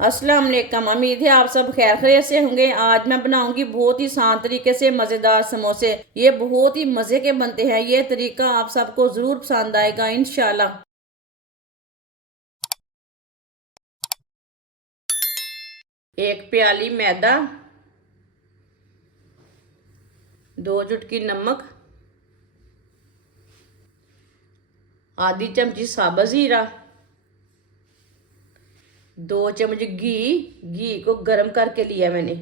अस्सलाम वालेकुम। उम्मीद है आप सब खैर खैरियत से होंगे। आज मैं बनाऊंगी बहुत ही आसान तरीके से मज़ेदार समोसे। ये बहुत ही मज़े के बनते हैं। ये तरीका आप सबको ज़रूर पसंद आएगा इंशाल्लाह। एक प्याली मैदा, 2 चुटकी नमक, आधी चमची साबुत ज़ीरा, 2 चम्मच घी को गर्म करके लिया मैंने।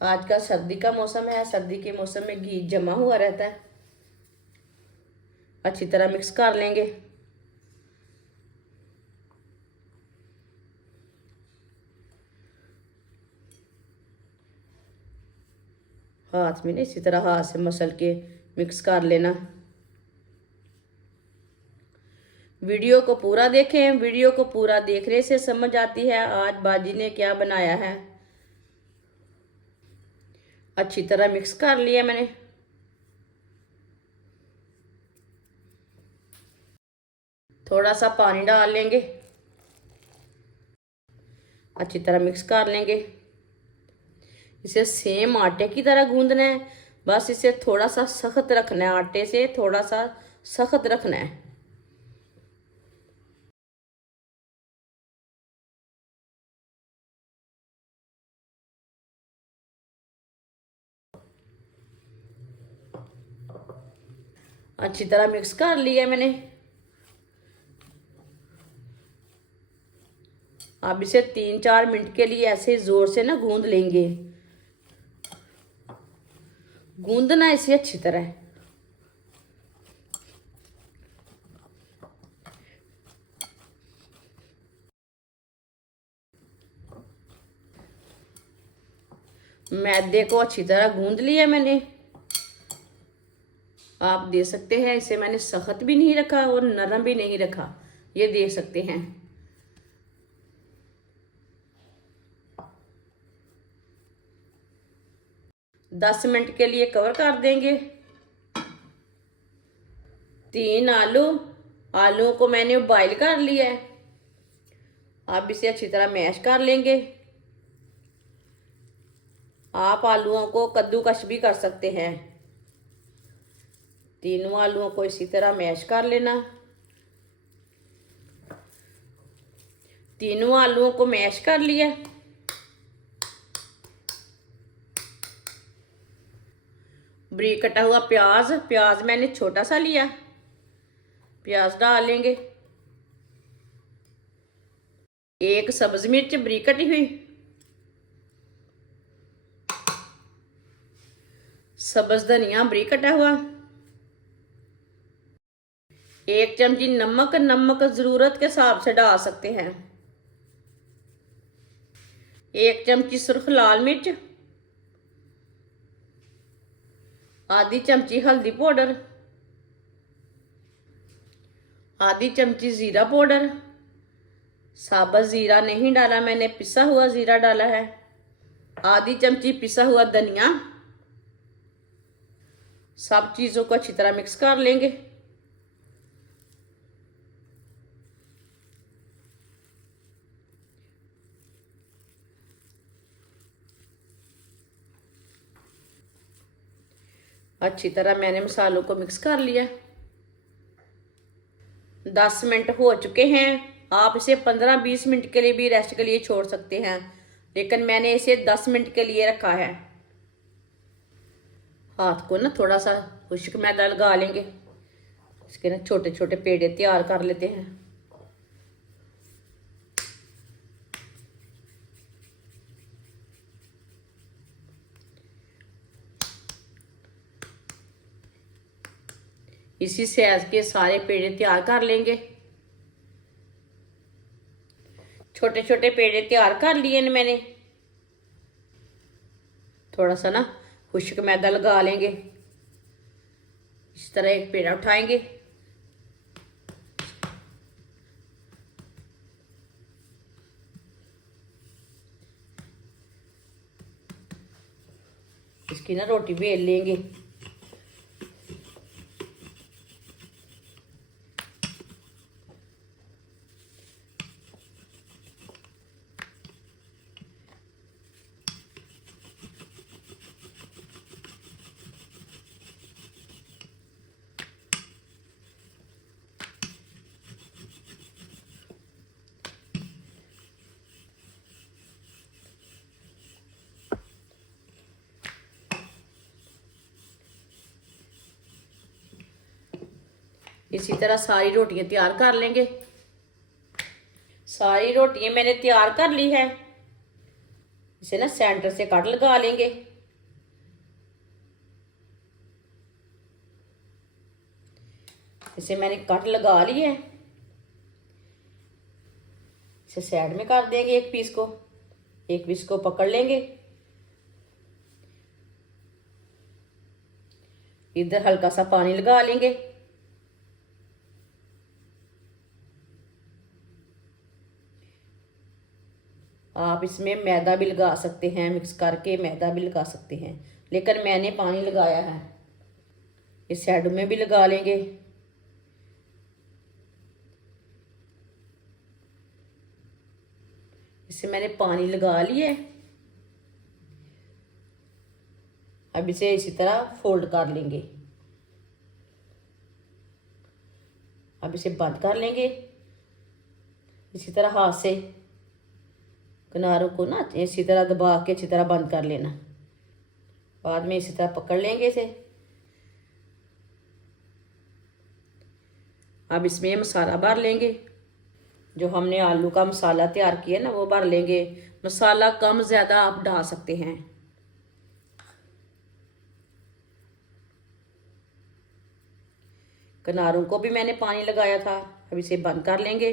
आज का सर्दी का मौसम है, सर्दी के मौसम में घी जमा हुआ रहता है। अच्छी तरह मिक्स कर लेंगे। हाथ में नहीं, इसी तरह हाथ से मसल के मिक्स कर लेना। वीडियो को पूरा देखें। वीडियो को पूरा देखने से समझ आती है आज बाजी ने क्या बनाया है। अच्छी तरह मिक्स कर लिया मैंने। थोड़ा सा पानी डाल लेंगे। अच्छी तरह मिक्स कर लेंगे। इसे सेम आटे की तरह गूंदना है, बस इसे थोड़ा सा सख्त रखना है। आटे से थोड़ा सा सख्त रखना है। अच्छी तरह मिक्स कर लिया मैंने। अब इसे 3-4 मिनट के लिए ऐसे जोर से ना गूंद लेंगे। गूंदना इसे अच्छी तरह। मैदे को अच्छी तरह गूंद लिया मैंने। आप देख सकते हैं इसे मैंने सख्त भी नहीं रखा और नरम भी नहीं रखा, ये देख सकते हैं। दस मिनट के लिए कवर कर देंगे। 3 आलू, आलूओं को मैंने बॉईल कर लिया है। अब इसे अच्छी तरह मैश कर लेंगे। आप आलूओं को कद्दूकश भी कर सकते हैं। तीनों आलूओं को इसी तरह मैश कर लेना। तीनों आलूओं को मैश कर लिया। बारीक कटा हुआ प्याज, प्याज मैंने छोटा सा लिया। प्याज डाल लेंगे। एक सब्ज मिर्च बारीक कटी हुई, सब्ज धनिया बारीक कटा हुआ, 1 चमची नमक, नमक जरूरत के हिसाब से डाल सकते हैं। 1 चमची सुर्ख लाल मिर्च, आधी चमची हल्दी पाउडर, आधी चमची जीरा पाउडर। साबुत जीरा नहीं डाला मैंने, पिसा हुआ जीरा डाला है। आधी चमची पिसा हुआ धनिया। सब चीज़ों को अच्छी तरह मिक्स कर लेंगे। अच्छी तरह मैंने मसालों को मिक्स कर लिया। 10 मिनट हो चुके हैं। आप इसे 15-20 मिनट के लिए भी रेस्ट के लिए छोड़ सकते हैं, लेकिन मैंने इसे 10 मिनट के लिए रखा है। हाथ को ना थोड़ा सा खुश्क मैदा लगा लेंगे। इसके ना छोटे छोटे पेड़े तैयार कर लेते हैं। इसी साइज के सारे पेड़े तैयार कर लेंगे। छोटे छोटे पेड़े तैयार कर लिए न मैंने। थोड़ा सा ना खुश्क मैदा लगा लेंगे। इस तरह एक पेड़ा उठाएंगे। इसकी ना रोटी बेल लेंगे। इसी तरह सारी रोटियां तैयार कर लेंगे। सारी रोटियां मैंने तैयार कर ली है। इसे ना सेंटर से कट लगा लेंगे। इसे मैंने कट लगा ली है। इसे साइड में कर देंगे। एक पीस को पकड़ लेंगे। इधर हल्का सा पानी लगा लेंगे। आप इसमें मैदा भी लगा सकते हैं, मिक्स करके मैदा भी लगा सकते हैं, लेकिन मैंने पानी लगाया है। इस साइड में भी लगा लेंगे। इसे मैंने पानी लगा लिया है। अब इसे इसी तरह फोल्ड कर लेंगे। अब इसे बंद कर लेंगे। इसी तरह हाथ से किनारों को ना इसी तरह दबा के अच्छी तरह बंद कर लेना। बाद में इसी तरह पकड़ लेंगे इसे। अब इसमें मसाला भर लेंगे। जो हमने आलू का मसाला तैयार किया ना वो भर लेंगे। मसाला कम ज़्यादा आप डाल सकते हैं। किनारों को भी मैंने पानी लगाया था। अब इसे बंद कर लेंगे।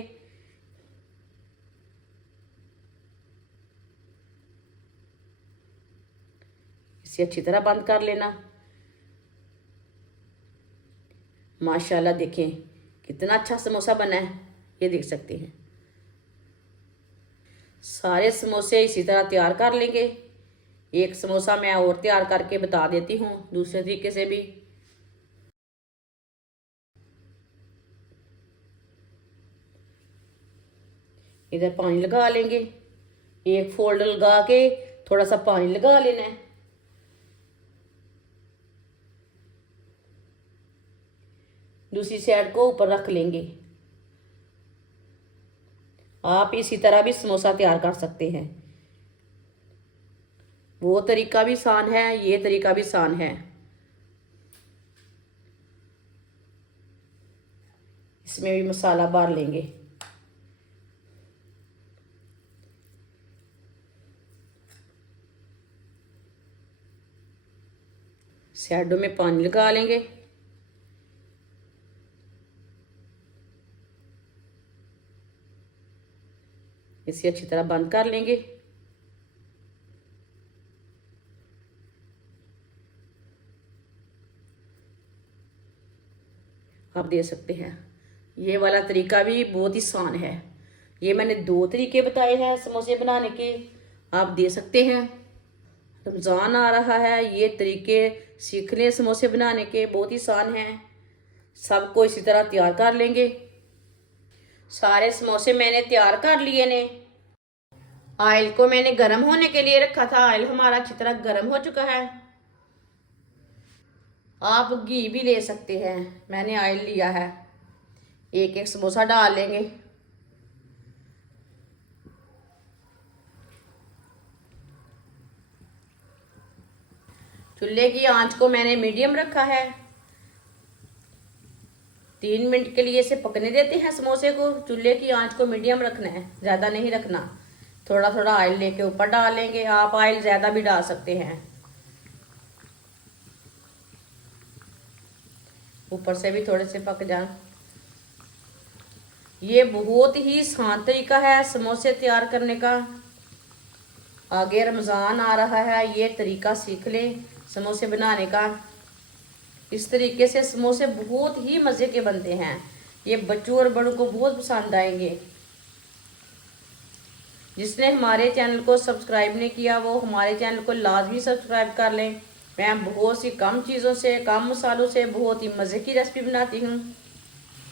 इसे अच्छी तरह बंद कर लेना। माशाल्लाह देखें कितना अच्छा समोसा बना है, ये देख सकते हैं। सारे समोसे इसी तरह तैयार कर लेंगे। एक समोसा मैं और तैयार करके बता देती हूँ दूसरे तरीके से भी। इधर पानी लगा लेंगे। एक फोल्ड लगा के थोड़ा सा पानी लगा लेना है। दूसरी साइड को ऊपर रख लेंगे। आप इसी तरह भी समोसा तैयार कर सकते हैं। वो तरीका भी आसान है, ये तरीका भी आसान है। इसमें भी मसाला भर लेंगे। साइडों में पानी लगा लेंगे। इसे अच्छी तरह बंद कर लेंगे। आप दे सकते हैं। ये वाला तरीका भी बहुत ही आसान है। ये मैंने 2 तरीके बताए हैं समोसे बनाने के, आप दे सकते हैं। रमज़ान आ रहा है, ये तरीके सीख लें समोसे बनाने के, बहुत ही आसान हैं। सबको इसी तरह तैयार कर लेंगे। सारे समोसे मैंने तैयार कर लिए ने। ऑयल को मैंने गर्म होने के लिए रखा था। ऑयल हमारा अच्छी तरह गर्म हो चुका है। आप घी भी ले सकते हैं, मैंने ऑयल लिया है। एक एक समोसा डाल लेंगे। चूल्हे की आंच को मैंने मीडियम रखा है। 3 मिनट के लिए इसे पकने देते हैं समोसे को। चूल्हे की आंच को मीडियम रखना है, ज़्यादा नहीं रखना। थोड़ा थोड़ा ऑयल लेके ऊपर डाल लेंगे। आप ऑयल ज़्यादा भी डाल सकते हैं। ऊपर से भी थोड़े से पक जाए। ये बहुत ही आसान तरीका है समोसे तैयार करने का। आगे रमज़ान आ रहा है, ये तरीका सीख लें समोसे बनाने का। इस तरीके से समोसे बहुत ही मज़े के बनते हैं। ये बच्चों और बड़ों को बहुत पसंद आएंगे। जिसने हमारे चैनल को सब्सक्राइब नहीं किया वो हमारे चैनल को लाजमी सब्सक्राइब कर लें। मैं बहुत सी कम चीज़ों से, कम मसालों से बहुत ही मज़े की रेसिपी बनाती हूँ।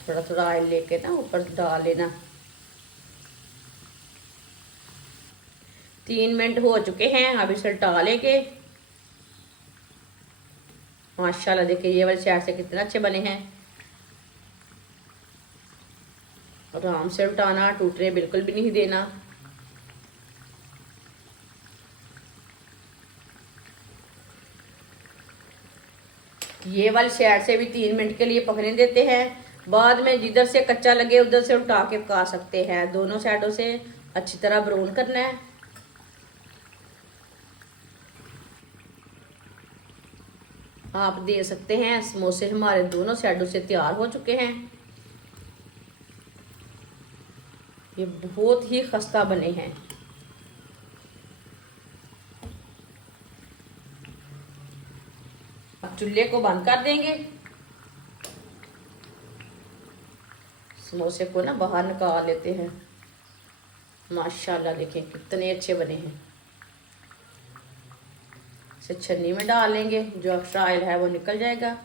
थोड़ा थोड़ा ऑयल लेके ना ऊपर डाल लेना। 3 मिनट हो चुके हैं। अब इसे डालेंगे। माशाल्लाह देखिए ये वाले साइड से कितने अच्छे बने हैं। आराम से उल्टाना, टूटने बिल्कुल भी नहीं देना। ये वाली साइड से भी 3 मिनट के लिए पकने देते हैं। बाद में जिधर से कच्चा लगे उधर से उठा के पका सकते हैं। दोनों साइडों से अच्छी तरह ब्राउन करना है। आप देख सकते हैं समोसे हमारे दोनों साइडों से तैयार हो चुके हैं। ये बहुत ही खस्ता बने हैं। अब चूल्हे को बंद कर देंगे। समोसे को ना बाहर निकाल लेते हैं। माशाल्लाह देखें कितने अच्छे बने हैं। इसे छन्नी में डाल लेंगे, जो एक्स्ट्रा ऑयल है वो निकल जाएगा।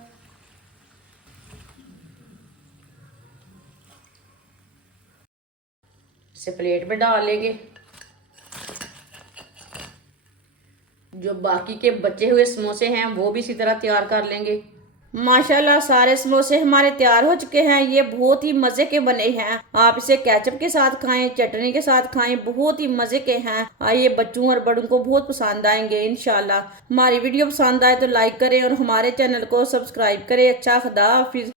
इसे प्लेट में डाल लेंगे। जो बाकी के बचे हुए समोसे हैं वो भी इसी तरह तैयार कर लेंगे। माशाल्लाह सारे समोसे हमारे तैयार हो चुके हैं। ये बहुत ही मज़े के बने हैं। आप इसे केचप के साथ खाएं, चटनी के साथ खाएं, बहुत ही मज़े के हैं। ये बच्चों और बड़ों को बहुत पसंद आएंगे इंशाल्लाह। हमारी वीडियो पसंद आए तो लाइक करें और हमारे चैनल को सब्सक्राइब करें। अच्छा खुदा हाफिज़।